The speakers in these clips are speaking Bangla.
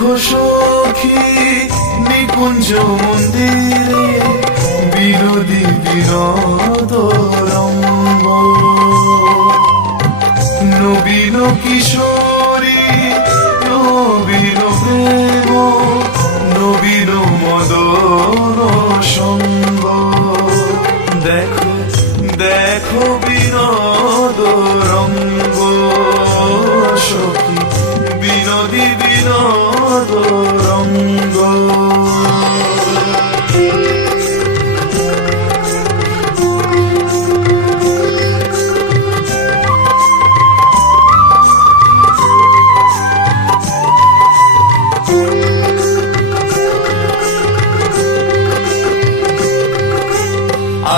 দেখো সখী নিকুঞ্জ মন্দিরে বিনোদী বিনোদ রঙ্গ, নবীন কিশোরী নবীন প্রেম নবীন মদন সঙ্গ। দেখো দেখো বিনোদ রঙ্গ সখী বিনোদী বিনোদ রঙ্গ।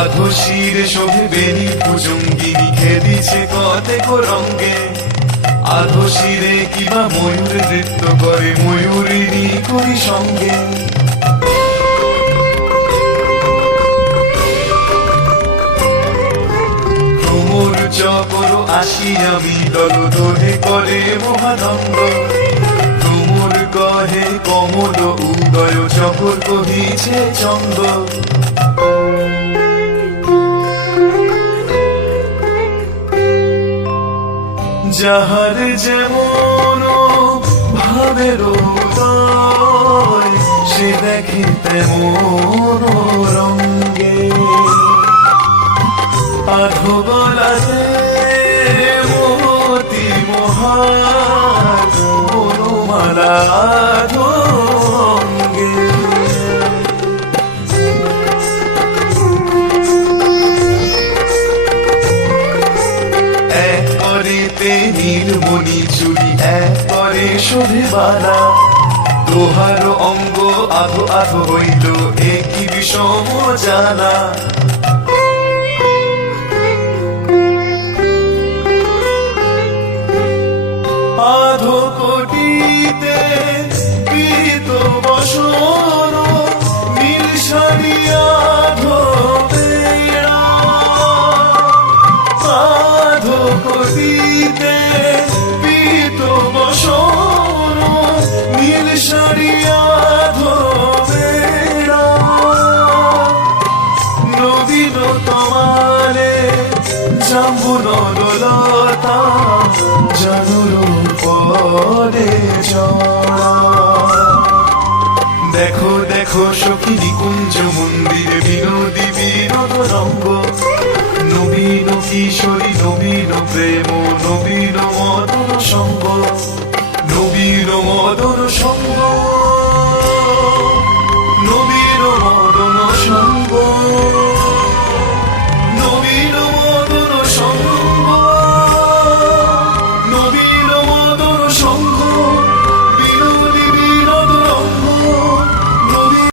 আধো শিরে শোভে বেনি কুজঙ্গিনী খেলিছে কতেক রঙ্গে, আধো শিরে কিবা ময়ূর নৃত্য করে ময়ূরিনী করি সঙ্গে। ভ্রমর চকর আসিয়া বিদল দোহে করে মহানন্দ, ভ্রমর কহে কমল উদয় চকর কহিছে চন্দ। যাহার যেমন ভাবের উদয় সে দেখে তেমন রঙ্গে, আধো গলাতে মতি মহার বনমালা আধো অঙ্গে। এক করেতে নীলমণি চুরি এক করে শোভে বালা, দোহার অঙ্গ আধো আধো হইল একই বিষম জ্বালা। আধো কোটিতে পীত বসন নীল শাড়ি আধো বেড়া, আধো কোটিতে পীত বসন নীল শাড়ি আধো বেড়া। নবীন তোমারে জাম্বু নলতা জানুর পরে জড়া। দেখো দেখো সখী নিকুঞ্জ মন্দিরে বিনোদী বিনোদ রঙ্গ, নবীন কিশোরী নবীন প্রেম নবীন মদন সঙ্গ, নবীন মদন সঙ্গ।